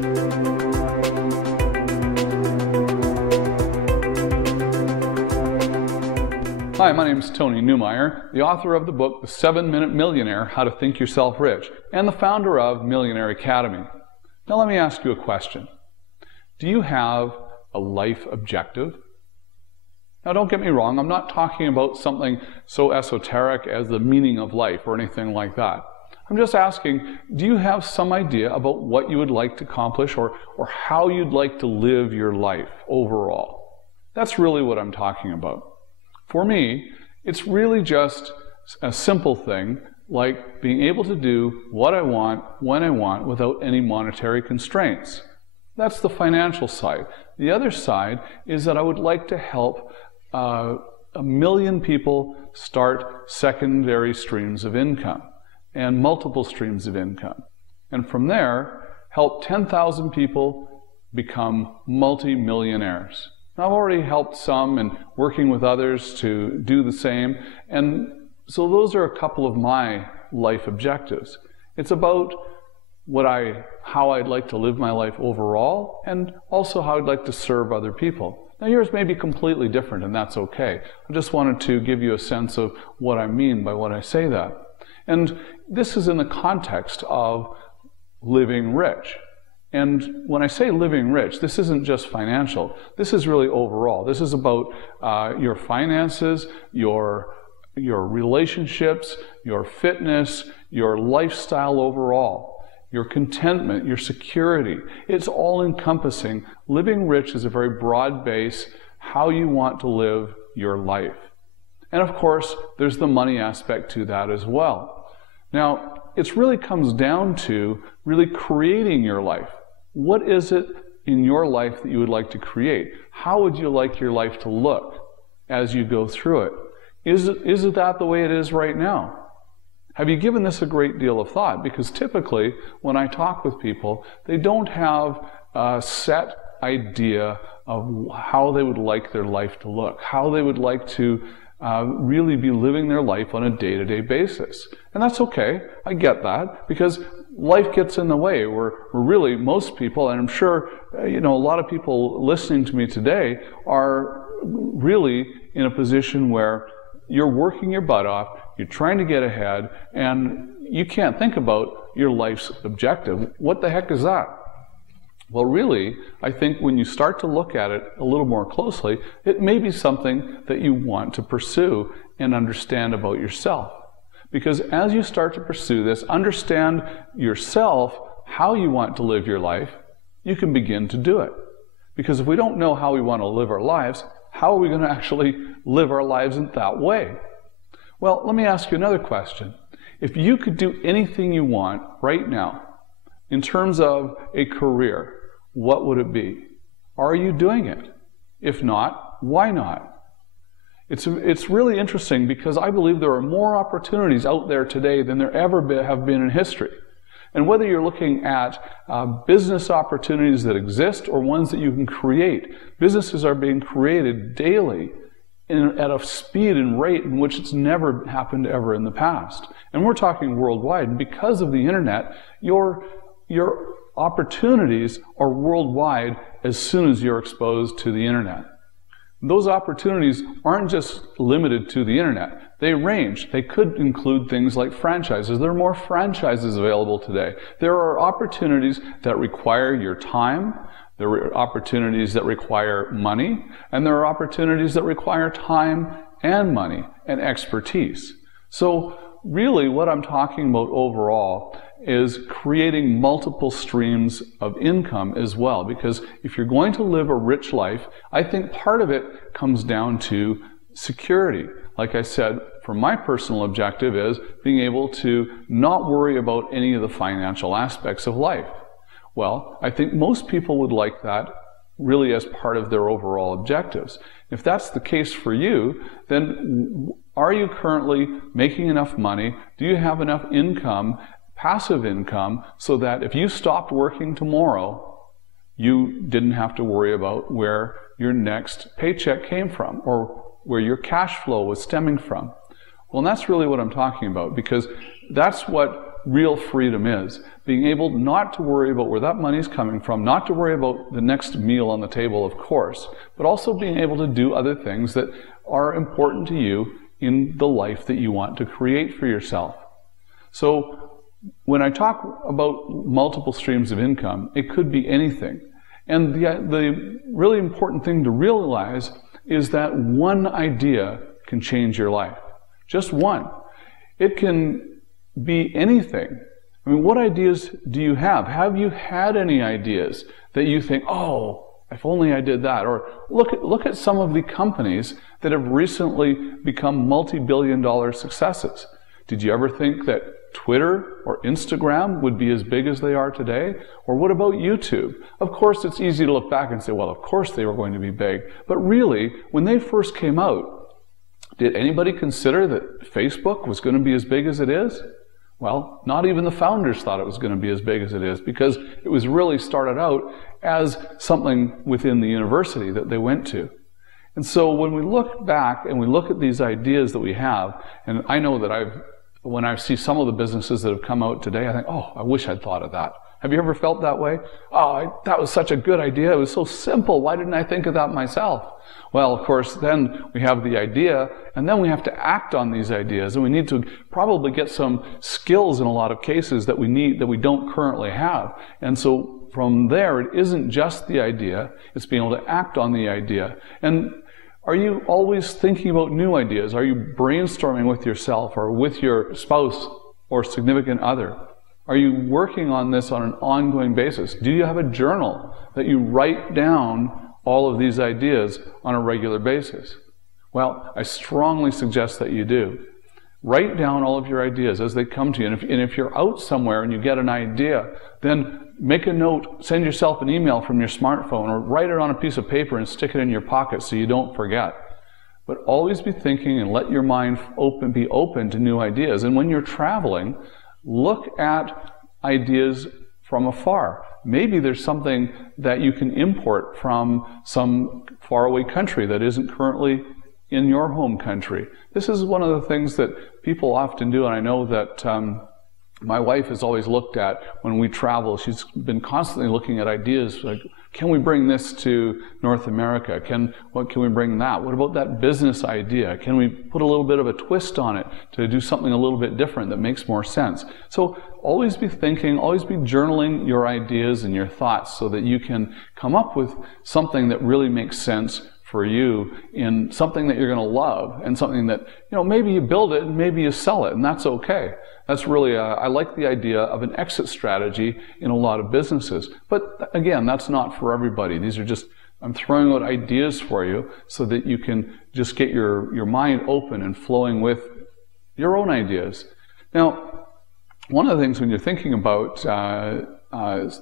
Hi, my name is Tony Neumeyer, the author of the book, The 7-Minute Millionaire, How to Think Yourself Rich, and the founder of Millionaire Academy. Now let me ask you a question. Do you have a life objective? Now don't get me wrong, I'm not talking about something so esoteric as the meaning of life or anything like that. I'm just asking, do you have some idea about what you would like to accomplish or how you'd like to live your life overall? That's really what I'm talking about. For me, it's really just a simple thing like being able to do what I want, when I want, without any monetary constraints. That's the financial side. The other side is that I would like to help 1 million people start secondary streams of income and multiple streams of income. And from there, help 10,000 people become multi-millionaires. I've already helped some and working with others to do the same. And so those are a couple of my life objectives. It's about how I'd like to live my life overall and also how I'd like to serve other people. Now yours may be completely different and that's okay. I just wanted to give you a sense of what I mean by when I say that. And this is in the context of living rich. And when I say living rich, this isn't just financial. This is really overall. This is about your finances, your relationships, your fitness, your lifestyle overall, your contentment, your security. It's all encompassing. Living rich is a very broad base, how you want to live your life. And of course, there's the money aspect to that as well. Now, it really comes down to really creating your life. What is it in your life that you would like to create? How would you like your life to look as you go through it? Is it that the way it is right now? Have you given this a great deal of thought? Because typically, when I talk with people, they don't have a set idea of how they would like their life to look, how they would like to really be living their life on a day-to-day basis. And that's okay. I get that, because life gets in the way. We're really, most people, and I'm sure a lot of people listening to me today are really in a position where you're working your butt off, you're trying to get ahead, and you can't think about your life's objective. What the heck is that? Well, really, I think when you start to look at it a little more closely, it may be something that you want to pursue and understand about yourself. Because as you start to pursue this, understand yourself, how you want to live your life, you can begin to do it. Because if we don't know how we want to live our lives, how are we going to actually live our lives in that way? Well, let me ask you another question. If you could do anything you want right now, in terms of a career, what would it be? Are you doing it? If not, why not? It's really interesting because I believe there are more opportunities out there today than there ever have been in history. And whether you're looking at business opportunities that exist or ones that you can create, businesses are being created daily at a speed and rate in which it's never happened ever in the past. And we're talking worldwide. And because of the internet, your opportunities are worldwide as soon as you're exposed to the internet. Those opportunities aren't just limited to the internet. They range. They could include things like franchises. There are more franchises available today. There are opportunities that require your time. There are opportunities that require money. And there are opportunities that require time and money and expertise. So really what I'm talking about overall is creating multiple streams of income as well. Because if you're going to live a rich life, I think part of it comes down to security. Like I said, for my personal objective is being able to not worry about any of the financial aspects of life. Well, I think most people would like that really as part of their overall objectives. If that's the case for you, then are you currently making enough money? Do you have enough income, passive income, so that if you stopped working tomorrow, you didn't have to worry about where your next paycheck came from or where your cash flow was stemming from? Well, and that's really what I'm talking about, because that's what real freedom is. Being able not to worry about where that money's coming from, not to worry about the next meal on the table, of course, but also being able to do other things that are important to you in the life that you want to create for yourself. So when I talk about multiple streams of income, it could be anything. And the really important thing to realize is that one idea can change your life. Just one. It can be anything. I mean, what ideas do you have? Have you had any ideas that you think, oh, if only I did that? Or look at some of the companies that have recently become multi-billion-dollar successes. Did you ever think that Twitter or Instagram would be as big as they are today? Or what about YouTube? Of course, it's easy to look back and say, well, of course they were going to be big. But really, when they first came out, did anybody consider that Facebook was going to be as big as it is? Well, not even the founders thought it was going to be as big as it is, because it was really started out as something within the university that they went to. And so when we look back and we look at these ideas that we have, and I know that when I see some of the businesses that have come out today, I think, oh, I wish I'd thought of that. Have you ever felt that way? Oh, that was such a good idea. It was so simple. Why didn't I think of that myself? Well, of course, then we have the idea, and then we have to act on these ideas, and we need to probably get some skills in a lot of cases that we don't currently have. And so from there, it isn't just the idea, it's being able to act on the idea. And are you always thinking about new ideas? Are you brainstorming with yourself or with your spouse or significant other? Are you working on this on an ongoing basis? Do you have a journal that you write down all of these ideas on a regular basis? Well, I strongly suggest that you do. Write down all of your ideas as they come to you. And if you're out somewhere and you get an idea, then make a note, send yourself an email from your smartphone, or write it on a piece of paper and stick it in your pocket so you don't forget. But always be thinking and let your mind be open to new ideas. And when you're traveling, look at ideas from afar. Maybe there's something that you can import from some faraway country that isn't currently in your home country. This is one of the things that people often do, and I know that my wife has always looked at when we travel. She's been constantly looking at ideas like, can we bring this to North America? What can we bring that? What about that business idea? Can we put a little bit of a twist on it to do something a little bit different that makes more sense? So always be thinking, always be journaling your ideas and your thoughts so that you can come up with something that really makes sense for you, in something that you're going to love, and something that, maybe you build it and maybe you sell it, and that's okay. That's really, I like the idea of an exit strategy in a lot of businesses. But again, that's not for everybody. These are just, I'm throwing out ideas for you so that you can just get your mind open and flowing with your own ideas. Now, one of the things when you're thinking about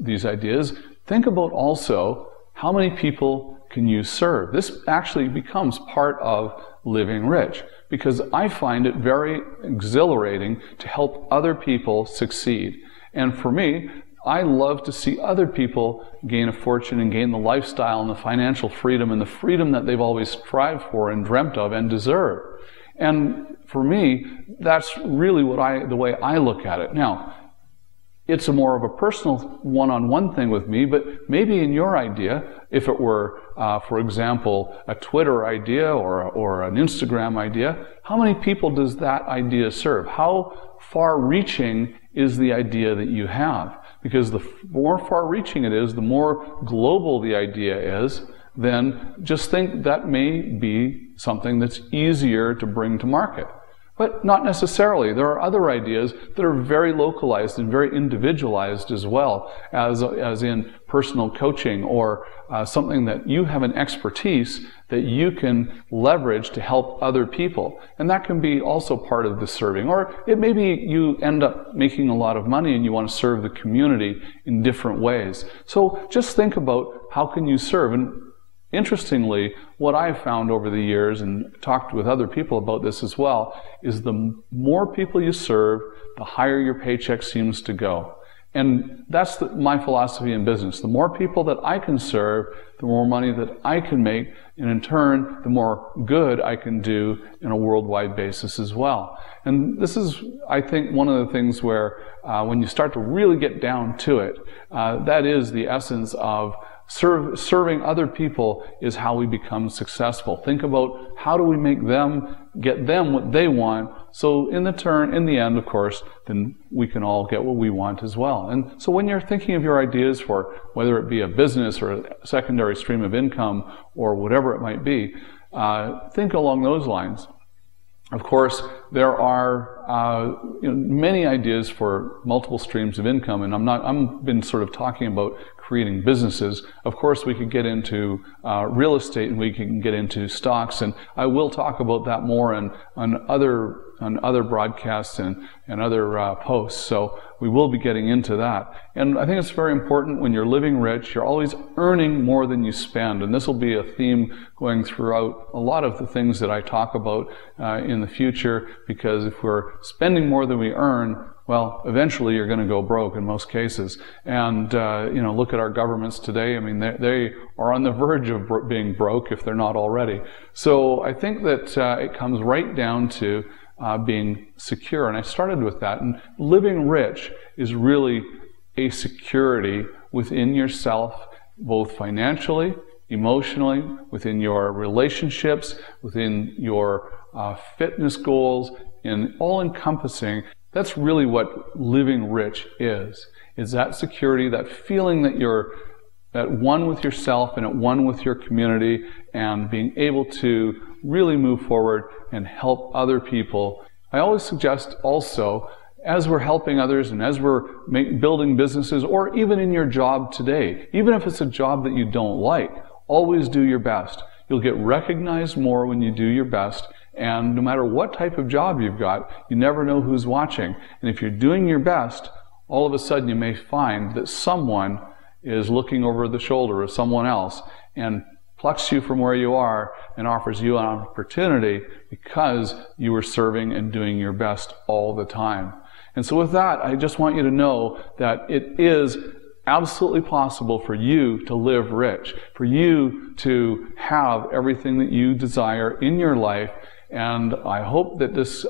these ideas, think about also how many people can you serve. This actually becomes part of living rich, because I find it very exhilarating to help other people succeed. And for me, I love to see other people gain a fortune and gain the lifestyle and the financial freedom and the freedom that they've always strived for and dreamt of and deserve. And for me, that's really the way I look at it. Now, it's a more of a personal one-on-one thing with me, but maybe in your idea, if it were, for example, a Twitter idea or an Instagram idea, how many people does that idea serve? How far-reaching is the idea that you have? Because the more far-reaching it is, the more global the idea is, then just think that may be something that's easier to bring to market. But not necessarily. There are other ideas that are very localized and very individualized as well, as in personal coaching or something that you have an expertise that you can leverage to help other people. And that can be also part of the serving. Or it may be you end up making a lot of money and you want to serve the community in different ways. So just think about how can you serve. And interestingly, what I've found over the years, and talked with other people about this as well, is the more people you serve, the higher your paycheck seems to go. And that's my philosophy in business. The more people that I can serve, the more money that I can make, and in turn, the more good I can do in a worldwide basis as well. And this is, I think, one of the things where when you start to really get down to it, that is the essence of serving other people is how we become successful. Think about how do we make them, get them what they want, so in the end, of course, then we can all get what we want as well. And so when you're thinking of your ideas for whether it be a business or a secondary stream of income or whatever it might be, think along those lines. Of course, there are many ideas for multiple streams of income, and I've been sort of talking about creating businesses. Of course, we could get into real estate and we can get into stocks, and I will talk about that more on other broadcasts and other posts. So we will be getting into that. And I think it's very important when you're living rich, you're always earning more than you spend. And this will be a theme going throughout a lot of the things that I talk about in the future, because if we're spending more than we earn, well, eventually you're going to go broke in most cases. And, look at our governments today. I mean, they are on the verge of being broke if they're not already. So I think that it comes right down to being secure. And I started with that. And living rich is really a security within yourself, both financially, emotionally, within your relationships, within your fitness goals, and all encompassing. That's really what living rich is that security, that feeling that you're at one with yourself and at one with your community, and being able to really move forward and help other people. I always suggest also, as we're helping others and as we're building businesses, or even in your job today, even if it's a job that you don't like, always do your best. You'll get recognized more when you do your best. And no matter what type of job you've got, you never know who's watching. And if you're doing your best, all of a sudden you may find that someone is looking over the shoulder of someone else and plucks you from where you are and offers you an opportunity because you were serving and doing your best all the time. And so with that, I just want you to know that it is absolutely possible for you to live rich, for you to have everything that you desire in your life. And I hope that this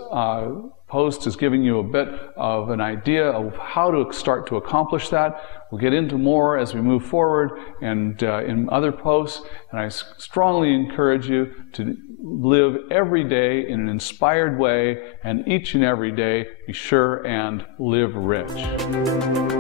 post is giving you a bit of an idea of how to start to accomplish that. We'll get into more as we move forward and in other posts. And I strongly encourage you to live every day in an inspired way, and each and every day be sure and live rich.